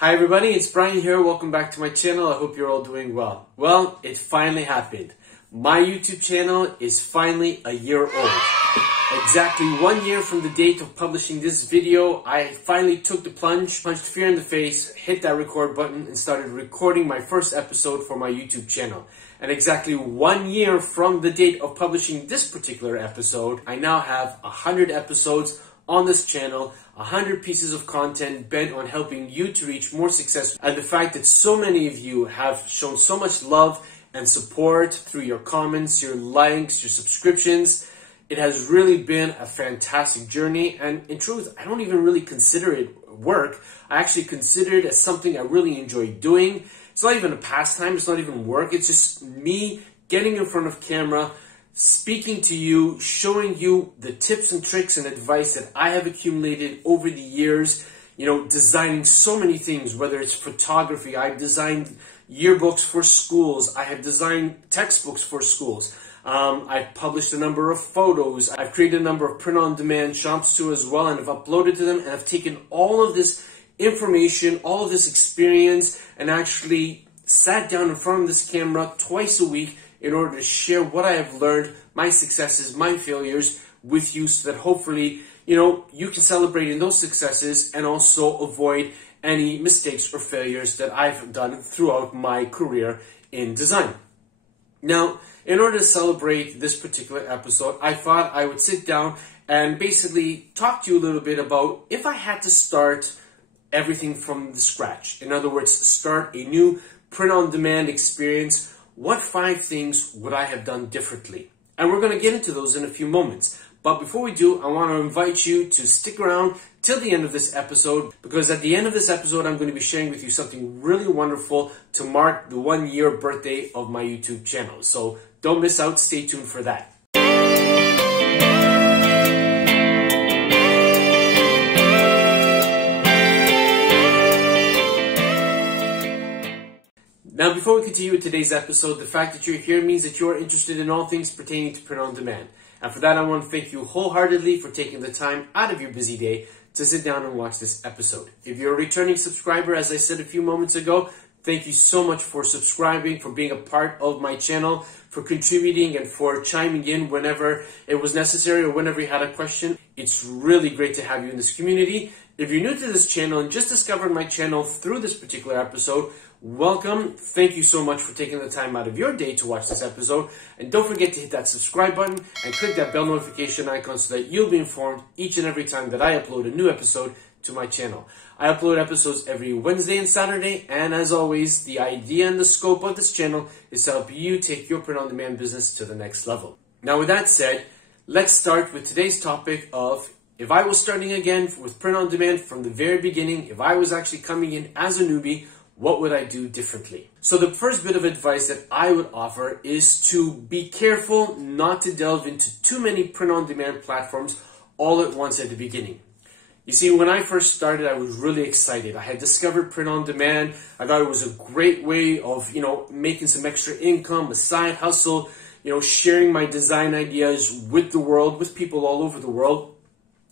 Hi everybody, it's Brian here. Welcome back to my channel. I hope you're all doing well. Well, it finally happened. My YouTube channel is finally a year old. Exactly 1 year from the date of publishing this video, I finally took the plunge, punched fear in the face, hit that record button, and started recording my first episode for my YouTube channel. And exactly 1 year from the date of publishing this particular episode, I now have 100 episodes on this channel, 100 pieces of content bent on helping you to reach more success. And the fact that so many of you have shown so much love and support through your comments, your likes, your subscriptions, it has really been a fantastic journey. And in truth, I don't even really consider it work. I actually consider it as something I really enjoy doing. It's not even a pastime, it's not even work, it's just me getting in front of camera, speaking to you, showing you the tips and tricks and advice that I have accumulated over the years, designing so many things, whether it's photography. I've designed yearbooks for schools. I have designed textbooks for schools. I've published a number of photos. I've created a number of print-on-demand shops too as well, and I've uploaded to them, and I've taken all of this information, all of this experience, and actually sat down in front of this camera twice a week in order to share what I have learned, my successes, my failures with you, so that hopefully, you can celebrate in those successes and also avoid any mistakes or failures that I've done throughout my career in design. Now, in order to celebrate this particular episode, I thought I would sit down and basically talk to you a little bit about if I had to start everything from the scratch. In other words, start a new print-on-demand experience. What 5 things would I have done differently? And we're going to get into those in a few moments. But before we do, I want to invite you to stick around till the end of this episode, because at the end of this episode, I'm going to be sharing with you something really wonderful to mark the 1 year birthday of my YouTube channel. So don't miss out. Stay tuned for that. Now, before we continue with today's episode, the fact that you're here means that you're interested in all things pertaining to print-on-demand. And for that, I want to thank you wholeheartedly for taking the time out of your busy day to sit down and watch this episode. If you're a returning subscriber, as I said a few moments ago, thank you so much for subscribing, for being a part of my channel, for contributing, and for chiming in whenever it was necessary or whenever you had a question. It's really great to have you in this community. If you're new to this channel and just discovered my channel through this particular episode, welcome. Thank you so much for taking the time out of your day to watch this episode. And don't forget to hit that subscribe button and click that bell notification icon so that you'll be informed each and every time that I upload a new episode to my channel. I upload episodes every Wednesday and Saturday, and as always, the idea and the scope of this channel is to help you take your print-on-demand business to the next level. Now, with that said, let's start with today's topic of if I was starting again with print-on-demand from the very beginning, if I was actually coming in as a newbie, what would I do differently? So the first bit of advice that I would offer is to be careful not to delve into too many print-on-demand platforms all at once at the beginning. You see, when I first started, I was really excited. I had discovered print-on-demand. I thought it was a great way of, making some extra income, a side hustle, sharing my design ideas with the world, with people all over the world.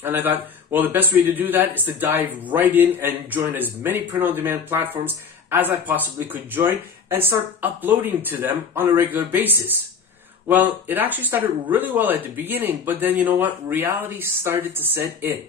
And I thought, well, the best way to do that is to dive right in and join as many print-on-demand platforms as I possibly could join and start uploading to them on a regular basis. Well, it actually started really well at the beginning, but then you know what? Reality started to set in.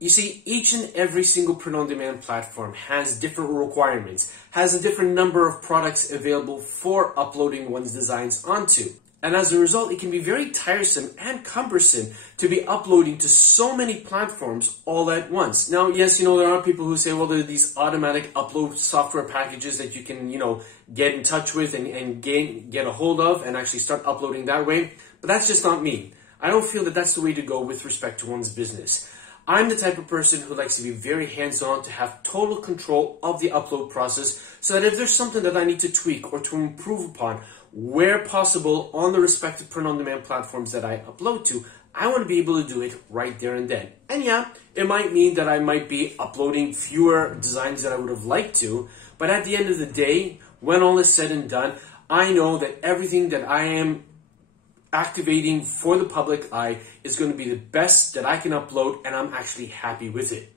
You see, each and every single print-on-demand platform has different requirements, has a different number of products available for uploading one's designs onto. And as a result, it can be very tiresome and cumbersome to be uploading to so many platforms all at once. Now, yes, there are people who say, well, there are these automatic upload software packages that you can, get in touch with and get a hold of and actually start uploading that way. But that's just not me. I don't feel that that's the way to go with respect to one's business. I'm the type of person who likes to be very hands-on, to have total control of the upload process, so that if there's something that I need to tweak or to improve upon, where possible on the respective print-on-demand platforms that I upload to, I want to be able to do it right there and then. And yeah, it might mean that I might be uploading fewer designs than I would have liked to, but at the end of the day, when all is said and done, I know that everything that I am activating for the public eye is going to be the best that I can upload, and I'm actually happy with it.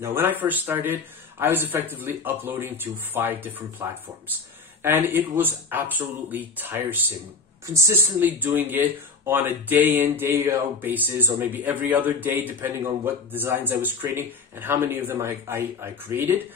Now, when I first started, I was effectively uploading to 5 different platforms, and it was absolutely tiresome. Consistently doing it on a day in, day out basis, or maybe every other day, depending on what designs I was creating and how many of them I created.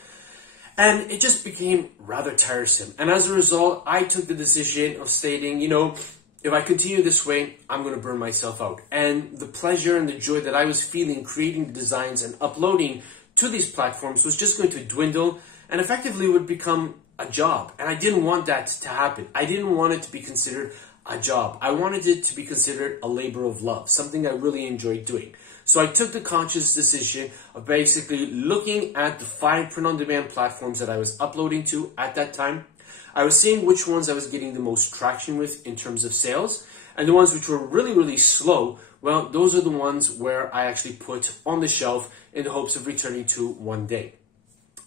And it just became rather tiresome. And as a result, I took the decision of stating, if I continue this way, I'm going to burn myself out. And the pleasure and the joy that I was feeling creating the designs and uploading to these platforms was just going to dwindle and effectively would become a job. And I didn't want that to happen. I didn't want it to be considered a job. I wanted it to be considered a labor of love, something I really enjoyed doing. So I took the conscious decision of basically looking at the 5 print-on-demand platforms that I was uploading to at that time. I was seeing which ones I was getting the most traction with in terms of sales, and the ones which were really, really slow, well, those are the ones where I actually put on the shelf in the hopes of returning to one day.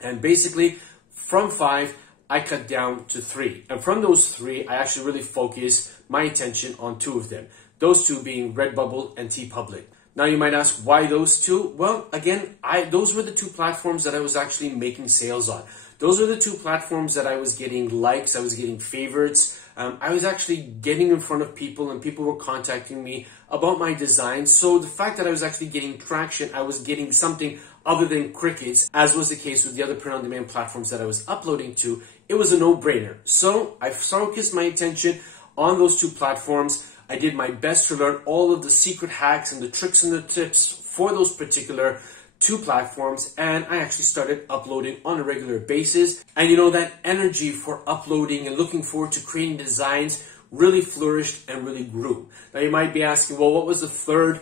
And basically, from 5, I cut down to 3. And from those 3, I actually really focused my attention on 2 of them. Those 2 being Redbubble and TeePublic. Now you might ask, why those 2? Well, again, those were the 2 platforms that I was actually making sales on. Those were the 2 platforms that I was getting likes, I was getting favorites. I was actually getting in front of people, and people were contacting me about my designs. So the fact that I was actually getting traction, I was getting something other than crickets, as was the case with the other print-on-demand platforms that I was uploading to, it was a no-brainer. So I focused my attention on those 2 platforms. I did my best to learn all of the secret hacks and the tricks and the tips for those particular 2 platforms, and I actually started uploading on a regular basis. And that energy for uploading and looking forward to creating designs really flourished and really grew. Now you might be asking, well, what was the 3rd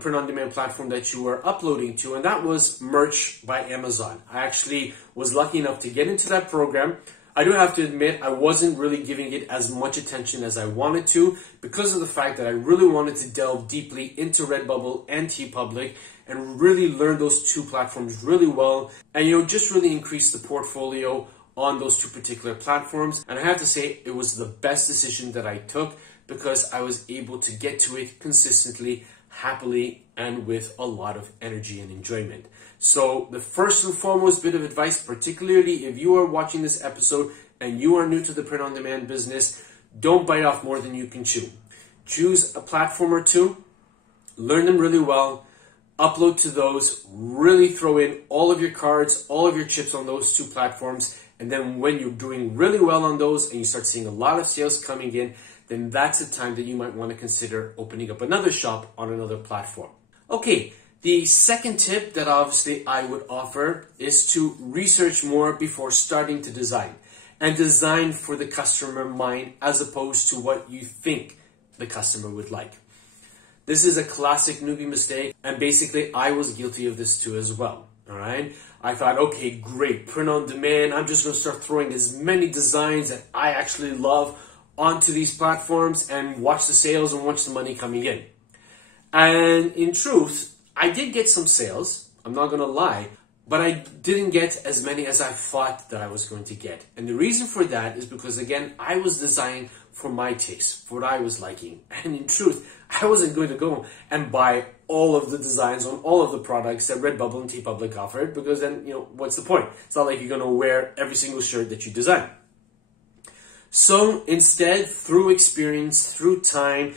print-on-demand platform that you were uploading to? And that was Merch by Amazon. I actually was lucky enough to get into that program. I do have to admit, I wasn't really giving it as much attention as I wanted to because of the fact that I really wanted to delve deeply into Redbubble and TeePublic and really learn those 2 platforms really well and, just really increase the portfolio on those 2 particular platforms. And I have to say, it was the best decision that I took because I was able to get to it consistently, happily, and with a lot of energy and enjoyment. So the first and foremost bit of advice, particularly if you are watching this episode and you are new to the print-on-demand business, don't bite off more than you can chew. Choose a platform or 2, learn them really well, upload to those, really throw in all of your cards, all of your chips on those 2 platforms, and then when you're doing really well on those and you start seeing a lot of sales coming in, then that's the time that you might want to consider opening up another shop on another platform. Okay. The second tip that obviously I would offer is to research more before starting to design, and design for the customer mind as opposed to what you think the customer would like. This is a classic newbie mistake, and basically I was guilty of this too as well. All right, I thought, okay, great, print on demand. I'm just going to start throwing as many designs that I actually love onto these platforms and watch the sales and watch the money coming in. And in truth, I did get some sales, I'm not going to lie, but I didn't get as many as I thought that I was going to get. And the reason for that is because, again, I was designing for my taste, for what I was liking. And in truth, I wasn't going to go and buy all of the designs on all of the products that Redbubble and TeePublic offered, because then, what's the point? It's not like you're going to wear every single shirt that you design. So instead, through experience, through time,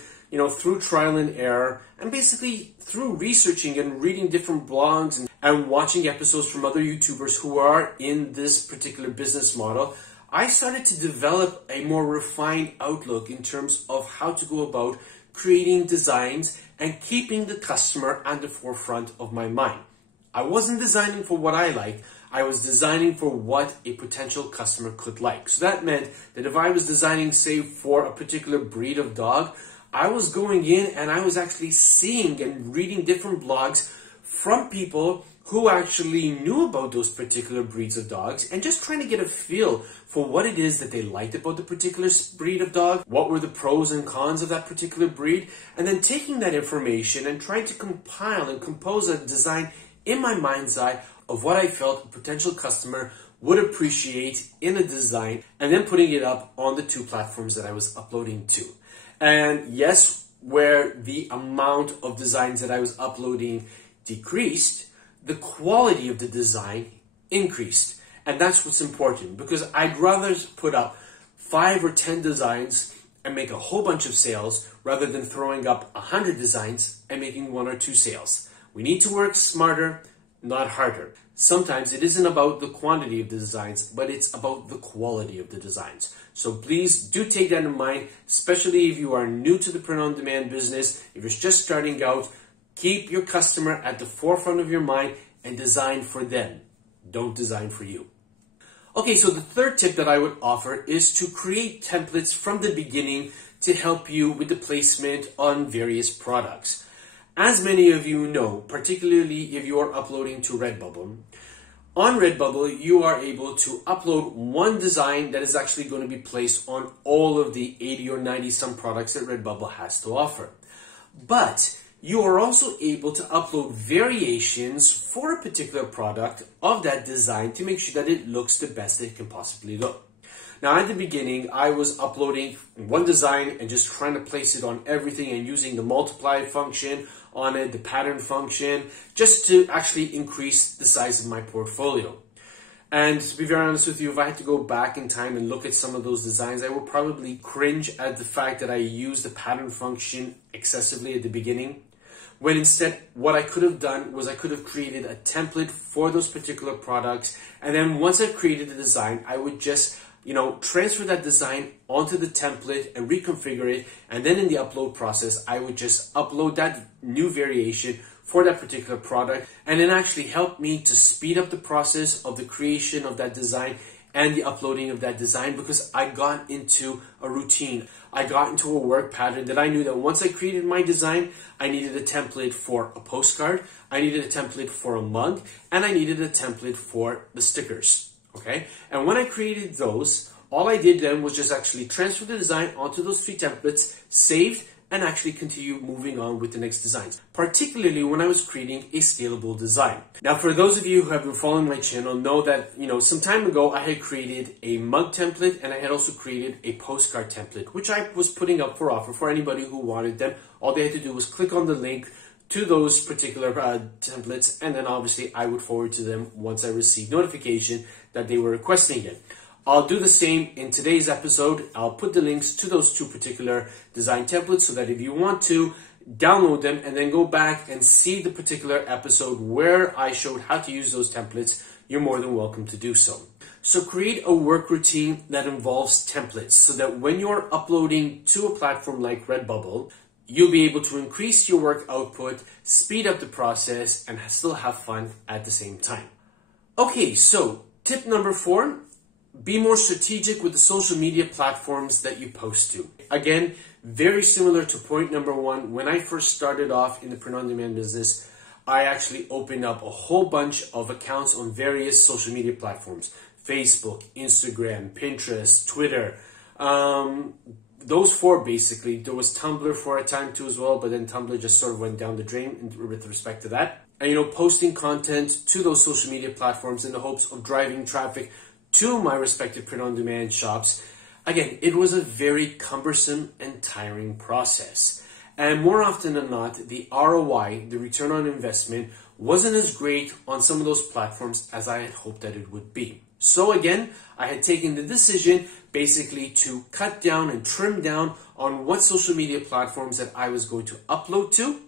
through trial and error, and basically through researching and reading different blogs and watching episodes from other YouTubers who are in this particular business model, I started to develop a more refined outlook in terms of how to go about creating designs and keeping the customer at the forefront of my mind. I wasn't designing for what I like, I was designing for what a potential customer could like. So that meant that if I was designing, say, for a particular breed of dog, I was going in and I was actually seeing and reading different blogs from people who actually knew about those particular breeds of dogs and just trying to get a feel for what it is that they liked about the particular breed of dog, what were the pros and cons of that particular breed, and then taking that information and trying to compile and compose a design in my mind's eye of what I felt a potential customer would appreciate in a design, and then putting it up on the 2 platforms that I was uploading to. And yes, where the amount of designs that I was uploading decreased, the quality of the design increased. And that's what's important, because I'd rather put up 5 or 10 designs and make a whole bunch of sales rather than throwing up 100 designs and making 1 or 2 sales. We need to work smarter, not harder. Sometimes it isn't about the quantity of the designs, but it's about the quality of the designs. So please do take that in mind, especially if you are new to the print-on-demand business. If you're just starting out, keep your customer at the forefront of your mind and design for them. Don't design for you. Okay, so the third tip that I would offer is to create templates from the beginning to help you with the placement on various products. As many of you know, particularly if you are uploading to Redbubble, on Redbubble you are able to upload one design that is actually going to be placed on all of the 80 or 90 some products that Redbubble has to offer. But you are also able to upload variations for a particular product of that design to make sure that it looks the best it can possibly look. Now, at the beginning, I was uploading one design and just trying to place it on everything and using the multiply function on it, the pattern function, just to actually increase the size of my portfolio. And to be very honest with you, if I had to go back in time and look at some of those designs, I would probably cringe at the fact that I used the pattern function excessively at the beginning. When instead, what I could have done was I could have created a template for those particular products. And then once I've created the design, I would just, transfer that design onto the template and reconfigure it. And then in the upload process, I would just upload that new variation for that particular product. And it actually helped me to speed up the process of the creation of that design and the uploading of that design, because I got into a routine. I got into a work pattern that I knew that once I created my design, I needed a template for a postcard, I needed a template for a mug, and I needed a template for the stickers, okay? And when I created those, all I did then was just actually transfer the design onto those 3 templates, saved, and actually continue moving on with the next designs, particularly when I was creating a scalable design. Now, for those of you who have been following my channel, know that, some time ago I had created a mug template and I had also created a postcard template, which I was putting up for offer for anybody who wanted them. All they had to do was click on the link to those particular templates, and then obviously I would forward to them once I received notification that they were requesting it. I'll do the same in today's episode. I'll put the links to those 2 particular design templates so that if you want to download them and then go back and see the particular episode where I showed how to use those templates, you're more than welcome to do so. So create a work routine that involves templates so that when you're uploading to a platform like Redbubble, you'll be able to increase your work output, speed up the process, and still have fun at the same time. Okay, so tip number 4. Be more strategic with the social media platforms that you post to. Again, very similar to point number 1. When I first started off in the print-on-demand business, I actually opened up a whole bunch of accounts on various social media platforms. Facebook, Instagram, Pinterest, Twitter. Those 4 basically. There was Tumblr for a time too as well, but then Tumblr just sort of went down the drain with respect to that. And posting content to those social media platforms in the hopes of driving traffic to my respective print-on-demand shops. Again, it was a very cumbersome and tiring process. And more often than not, the ROI, the return on investment, wasn't as great on some of those platforms as I had hoped that it would be. So again, I had taken the decision basically to cut down and trim down on what social media platforms that I was going to upload to.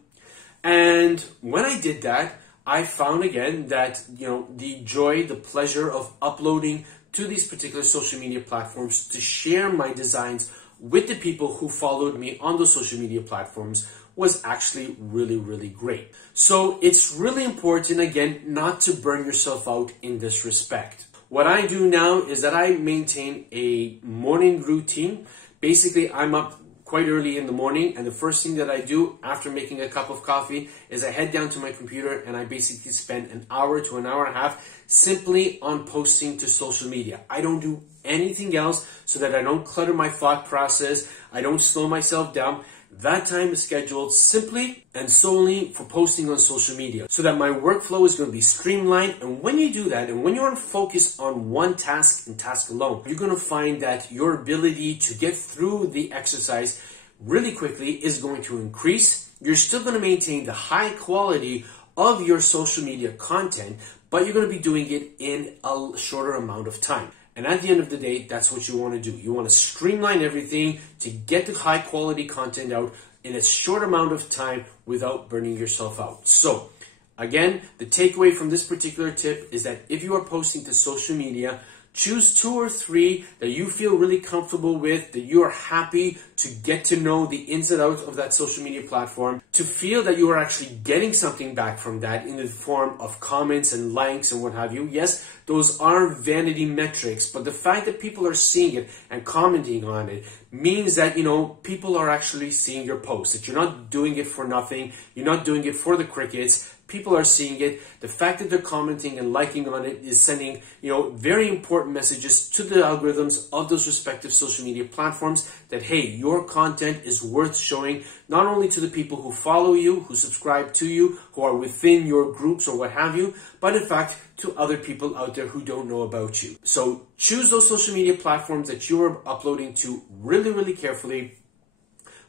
And when I did that, I found again that, the joy, the pleasure of uploading to these particular social media platforms to share my designs with the people who followed me on those social media platforms was actually really, really great. So it's really important, again, not to burn yourself out in this respect. What I do now is that I maintain a morning routine. Basically, I'm up quite early in the morning, and the first thing that I do after making a cup of coffee is I head down to my computer and I basically spend an hour to an hour and a half simply on posting to social media. I don't do anything else so that I don't clutter my thought process, I don't slow myself down. That time is scheduled simply and solely for posting on social media so that my workflow is going to be streamlined. And when you do that, and when you're focused on one task and task alone, you're going to find that your ability to get through the exercise really quickly is going to increase. You're still going to maintain the high quality of your social media content, but you're going to be doing it in a shorter amount of time. And at the end of the day, that's what you want to do. You want to streamline everything to get the high quality content out in a short amount of time without burning yourself out. So again, the takeaway from this particular tip is that if you are posting to social media, choose 2 or 3 that you feel really comfortable with, that you are happy to get to know the ins and outs of that social media platform, to feel that you are actually getting something back from that in the form of comments and likes and what have you. Yes, those are vanity metrics, but the fact that people are seeing it and commenting on it means that, people are actually seeing your post, that you're not doing it for nothing, you're not doing it for the crickets. People are seeing it. The fact that they're commenting and liking on it is sending, very important messages to the algorithms of those respective social media platforms that, hey, your content is worth showing not only to the people who follow you, who subscribe to you, who are within your groups or what have you, but in fact to other people out there who don't know about you. So choose those social media platforms that you are uploading to really, really carefully.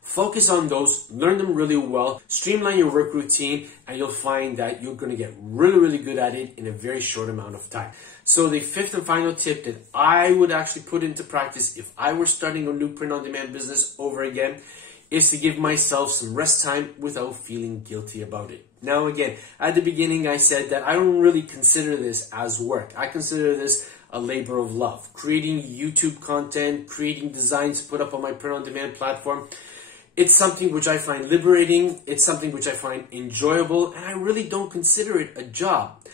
Focus on those, learn them really well, streamline your work routine, and you'll find that you're going to get really, really good at it in a very short amount of time. So the 5th and final tip that I would actually put into practice if I were starting a new print-on-demand business over again is to give myself some rest time without feeling guilty about it. Now again, at the beginning I said that I don't really consider this as work. I consider this a labor of love. Creating YouTube content, creating designs to put up on my print-on-demand platform, it's something which I find liberating, it's something which I find enjoyable, and I really don't consider it a job.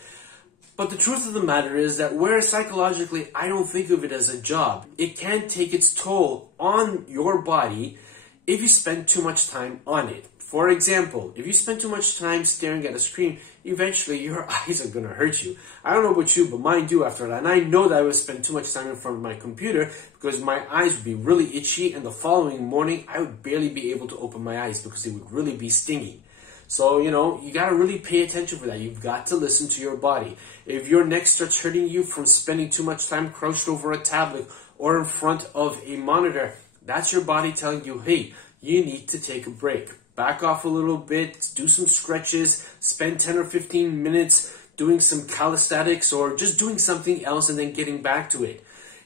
But the truth of the matter is that whereas psychologically I don't think of it as a job, it can take its toll on your body if you spend too much time on it. For example, if you spend too much time staring at a screen, eventually your eyes are going to hurt you. I don't know about you, but mine do after that. And I know that I would spend too much time in front of my computer because my eyes would be really itchy, and the following morning I would barely be able to open my eyes because they would really be stinging. So, you got to really pay attention for that. You've got to listen to your body. If your neck starts hurting you from spending too much time crouched over a tablet or in front of a monitor, that's your body telling you, hey, you need to take a break. Back off a little bit, do some stretches, spend 10 or 15 minutes doing some calisthenics or just doing something else and then getting back to it.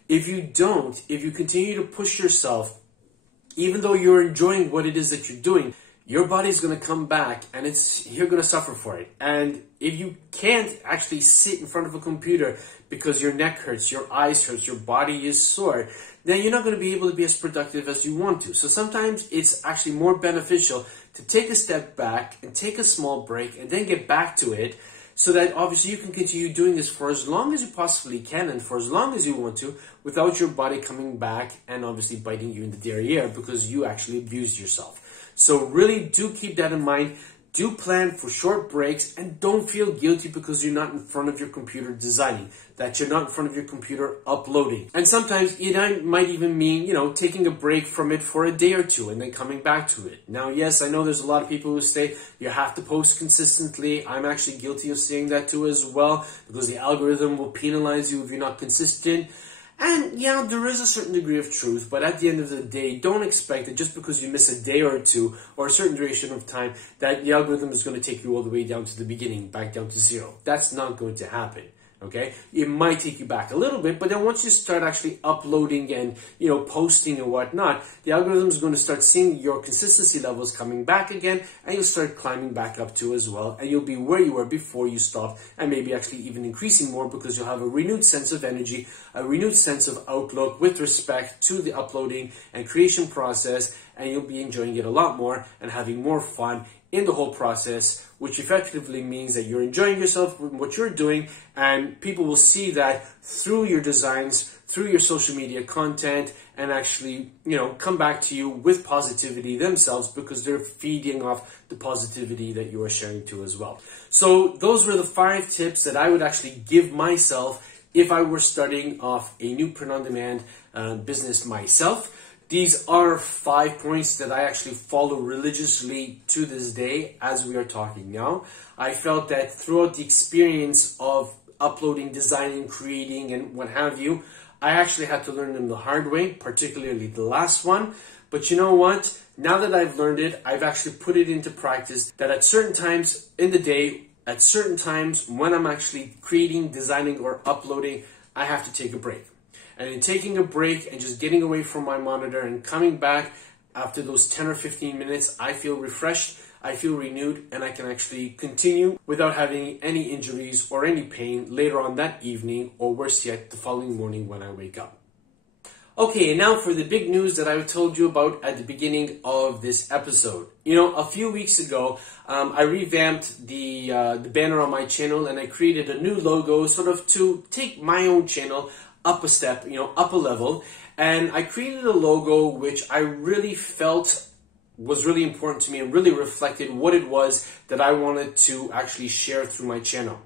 If you don't, if you continue to push yourself, even though you're enjoying what it is that you're doing, your body's going to come back and you're going to suffer for it. And if you can't actually sit in front of a computer because your neck hurts, your eyes hurts, your body is sore, then you're not going to be able to be as productive as you want to. So sometimes it's actually more beneficial to take a step back and take a small break and then get back to it, so that obviously you can continue doing this for as long as you possibly can and for as long as you want to without your body coming back and obviously biting you in the derriere because you actually abused yourself. So really do keep that in mind. Do plan for short breaks and don't feel guilty because you're not in front of your computer designing, that you're not in front of your computer uploading. And sometimes it might even mean, taking a break from it for a day or two and then coming back to it. Now, yes, I know there's a lot of people who say you have to post consistently. I'm actually guilty of saying that too as well, because the algorithm will penalize you if you're not consistent. And yeah, there is a certain degree of truth, but at the end of the day, don't expect that just because you miss a day or two or a certain duration of time that the algorithm is going to take you all the way down to the beginning, back down to zero. That's not going to happen. Okay, it might take you back a little bit, but then once you start actually uploading and posting and whatnot, the algorithm is going to start seeing your consistency levels coming back again, and you'll start climbing back up too as well, and you'll be where you were before you stopped, and maybe actually even increasing more because you'll have a renewed sense of energy, a renewed sense of outlook with respect to the uploading and creation process, and you'll be enjoying it a lot more and having more fun in the whole process, which effectively means that you're enjoying yourself with what you're doing, and people will see that through your designs, through your social media content, and actually, come back to you with positivity themselves because they're feeding off the positivity that you are sharing too as well. So those were the 5 tips that I would actually give myself if I were starting off a new print-on-demand business myself. These are 5 points that I actually follow religiously to this day as we are talking now. I felt that throughout the experience of uploading, designing, creating, and what have you, I actually had to learn them the hard way, particularly the last one. But you know what? Now that I've learned it, I've actually put it into practice that at certain times in the day, at certain times when I'm actually creating, designing, or uploading, I have to take a break. And in taking a break and just getting away from my monitor and coming back after those 10 or 15 minutes, I feel refreshed, I feel renewed, and I can actually continue without having any injuries or any pain later on that evening, or worse yet, the following morning when I wake up. Okay, and now for the big news that I told you about at the beginning of this episode. You know, a few weeks ago, I revamped the banner on my channel, and I created a new logo sort of to take my own channel up a step, up a level. And I created a logo which I really felt was really important to me and really reflected what it was that I wanted to actually share through my channel.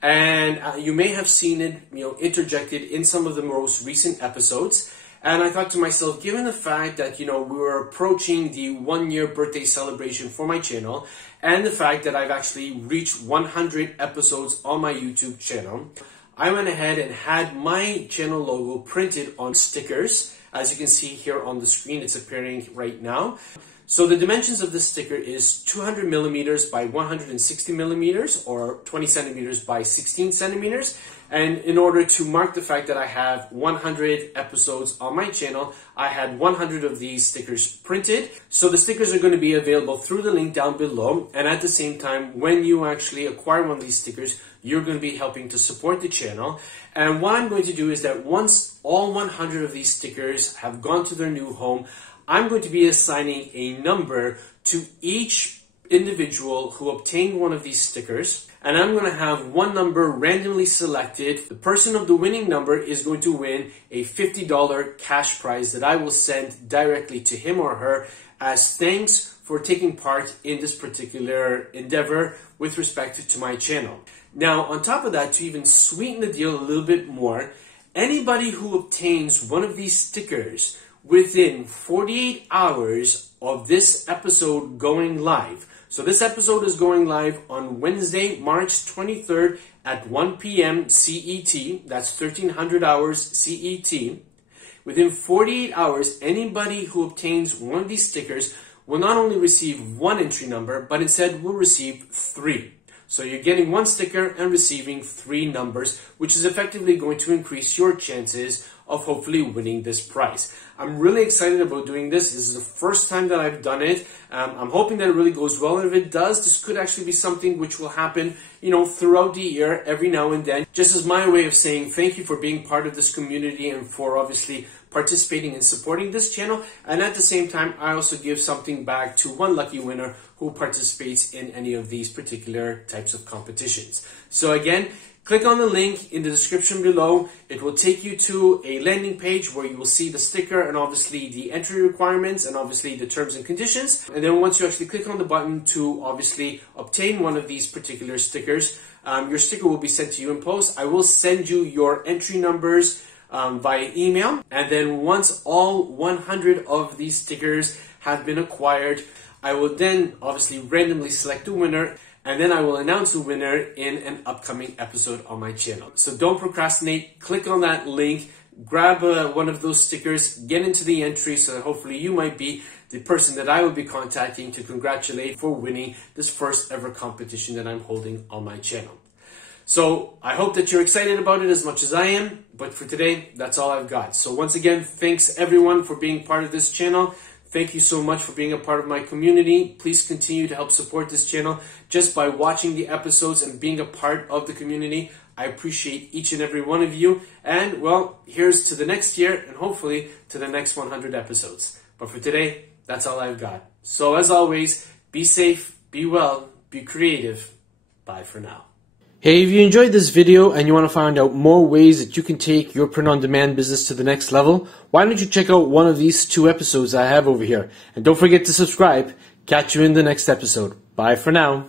And you may have seen it, interjected in some of the most recent episodes. And I thought to myself, given the fact that, we were approaching the 1-year birthday celebration for my channel, and the fact that I've actually reached 100 episodes on my YouTube channel, I went ahead and had my channel logo printed on stickers. As you can see here on the screen, it's appearing right now. So the dimensions of this sticker is 200 millimeters by 160 millimeters, or 20 centimeters by 16 centimeters. And in order to mark the fact that I have 100 episodes on my channel, I had 100 of these stickers printed. So the stickers are going to be available through the link down below. And at the same time, when you actually acquire one of these stickers, you're going to be helping to support the channel. And what I'm going to do is that once all 100 of these stickers have gone to their new home, I'm going to be assigning a number to each individual who obtained one of these stickers. And I'm going to have one number randomly selected. The person of the winning number is going to win a $50 cash prize that I will send directly to him or her as thanks for taking part in this particular endeavor with respect to my channel. Now, on top of that, to even sweeten the deal a little bit more, anybody who obtains one of these stickers within 48 hours of this episode going live. So this episode is going live on Wednesday, March 23rd at 1 p.m. CET. That's 1300 hours CET. Within 48 hours, anybody who obtains one of these stickers will not only receive one entry number, but instead will receive 3. So you're getting one sticker and receiving 3 numbers, which is effectively going to increase your chances of hopefully winning this prize. I'm really excited about doing this. This is the first time that I've done it. I'm hoping that it really goes well. And if it does, this could actually be something which will happen, throughout the year, every now and then, just as my way of saying thank you for being part of this community and for obviously participating and supporting this channel. And at the same time, I also give something back to one lucky winner who participates in any of these particular types of competitions. So again, click on the link in the description below. It will take you to a landing page where you will see the sticker and obviously the entry requirements and obviously the terms and conditions. And then once you actually click on the button to obviously obtain one of these particular stickers, your sticker will be sent to you in post. I will send you your entry numbers via email. And then once all 100 of these stickers have been acquired, I will then obviously randomly select the winner, and then I will announce the winner in an upcoming episode on my channel. So don't procrastinate. Click on that link, grab one of those stickers, get into the entry so that hopefully you might be the person that I will be contacting to congratulate for winning this first ever competition that I'm holding on my channel. So I hope that you're excited about it as much as I am, but for today, that's all I've got. So once again, thanks everyone for being part of this channel. Thank you so much for being a part of my community. Please continue to help support this channel just by watching the episodes and being a part of the community. I appreciate each and every one of you. And, well, here's to the next year and hopefully to the next 100 episodes. But for today, that's all I've got. So as always, be safe, be well, be creative. Bye for now. Hey, if you enjoyed this video and you want to find out more ways that you can take your print-on-demand business to the next level, why don't you check out one of these 2 episodes I have over here. And don't forget to subscribe. Catch you in the next episode. Bye for now.